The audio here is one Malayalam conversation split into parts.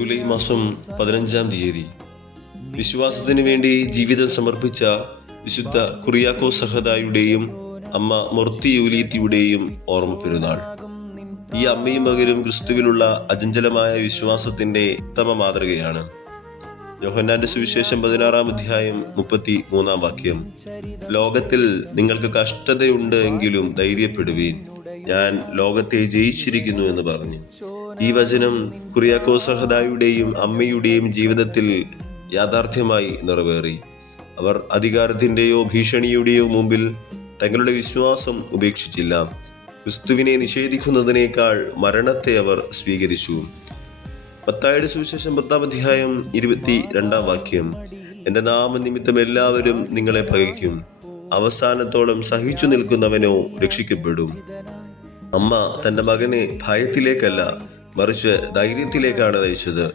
ജൂലൈ മാസം 15-ാം തീയതി വിശ്വാസത്തിന് വേണ്ടി ജീവിതം സമർപ്പിച്ച വിശുദ്ധ കുറിയാക്കോസ് സഹദായുടെയും അമ്മ മൊർത്തി യൂലീത്തിയുടെയും ഓർമ്മ പെരുന്നാൾ. ഈ അമ്മയും മകനും ക്രിസ്തുവിലുള്ള അചഞ്ചലമായ വിശ്വാസത്തിന്റെ ഉത്തമ മാതൃകയാണ്. യോഹന്നാന്റെ സുവിശേഷം 16-ാം അധ്യായം 33-ാം വാക്യം, ലോകത്തിൽ നിങ്ങൾക്ക് കഷ്ടതയുണ്ട് എങ്കിലും ധൈര്യപ്പെടുവീൻ, ഞാൻ ലോകത്തെ ജയിച്ചിരിക്കുന്നു എന്ന് പറഞ്ഞു. ഈ വചനം കുറിയാക്കോസ് സഹദായുടെയും അമ്മയുടെയും ജീവിതത്തിൽ യാഥാർത്ഥ്യമായി നിറവേറി. അവർ അധികാരത്തിന്റെയോ ഭീഷണിയുടെയോ മുമ്പിൽ തങ്ങളുടെ വിശ്വാസം ഉപേക്ഷിച്ചില്ല. ക്രിസ്തുവിനെ നിഷേധിക്കുന്നതിനേക്കാൾ മരണത്തെ അവർ സ്വീകരിച്ചു. മത്തായിയുടെ സുവിശേഷം 10-ാം അധ്യായം 22-ാം വാക്യം, എന്റെ നാമനിമിത്തം എല്ലാവരും നിങ്ങളെ പകയ്ക്കും, അവസാനത്തോളം സഹിച്ചു നിൽക്കുന്നവനോ രക്ഷിക്കപ്പെടും. അമ്മ തന്റെ മകനെ ഭയത്തിലേക്കല്ല, മറിച്ച് ധൈര്യത്തിലേക്കാണ് നയിച്ചത്.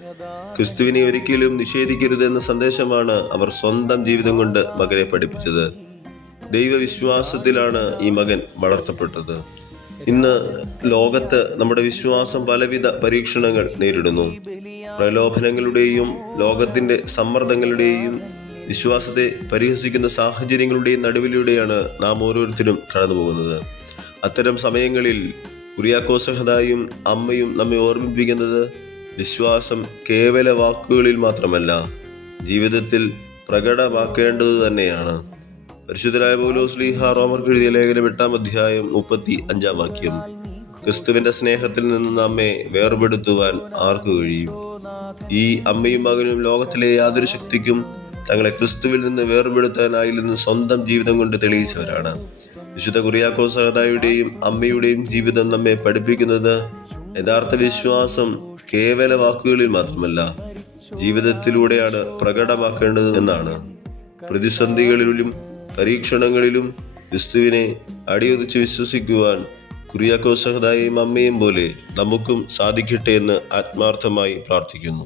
ക്രിസ്തുവിനെ ഒരിക്കലും നിഷേധിക്കരുതെന്ന സന്ദേശമാണ് അവർ സ്വന്തം ജീവിതം കൊണ്ട് മകനെ പഠിപ്പിച്ചത്. ദൈവവിശ്വാസത്തിലാണ് ഈ മകൻ വളർത്തപ്പെട്ടത്. ഇന്ന് ലോകത്ത് നമ്മുടെ വിശ്വാസം പലവിധ പരീക്ഷണങ്ങൾ നേരിടുന്നു. പ്രലോഭനങ്ങളുടെയും ലോകത്തിന്റെ സമ്മർദ്ദങ്ങളുടെയും വിശ്വാസത്തെ പരിഹസിക്കുന്ന സാഹചര്യങ്ങളുടെയും നടുവിലൂടെയാണ് നാം ഓരോരുത്തരും കടന്നു പോകുന്നത്. അത്തരം സമയങ്ങളിൽ കുറിയാക്കോസ് സഹദായും അമ്മയും നമ്മെ ഓർമ്മിപ്പിക്കുന്നത് വിശ്വാസം കേവല വാക്കുകളിൽ മാത്രമല്ല, ജീവിതത്തിൽ പ്രകടമാക്കേണ്ടത് തന്നെയാണ്. പരിശുദ്ധനായ പൗലോസ് ശ്ലീഹാ റോമർക്ക് എഴുതിയ ലേഖനം 8-ാം അധ്യായം 35-ാം വാക്യം, ക്രിസ്തുവിന്റെ സ്നേഹത്തിൽ നിന്ന് നമ്മെ വേർപെടുത്തുവാൻ ആർക്കു കഴിയും? ഈ അമ്മയും മകനും ലോകത്തിലെ യാതൊരു ശക്തിക്കും തങ്ങളെ ക്രിസ്തുവിൽ നിന്ന് വേർപെടുത്താനായില്ലെന്ന് സ്വന്തം ജീവിതം കൊണ്ട് തെളിയിച്ചവരാണ്. വിശുദ്ധ കുറിയാക്കോസ് സഹദായുടെയും അമ്മയുടെയും ജീവിതം നമ്മെ പഠിപ്പിക്കുന്നത് യഥാർത്ഥ വിശ്വാസം കേവല വാക്കുകളിൽ മാത്രമല്ല, ജീവിതത്തിലൂടെയാണ് പ്രകടമാക്കേണ്ടത് എന്നാണ്. പ്രതിസന്ധികളിലും പരീക്ഷണങ്ങളിലും ക്രിസ്തുവിനെ അടിയുറച്ച് വിശ്വസിക്കുവാൻ കുറിയാക്കോസ് സഹദായെയും അമ്മയും പോലെ നമുക്കും സാധിക്കട്ടെ എന്ന് ആത്മാർത്ഥമായി പ്രാർത്ഥിക്കുന്നു.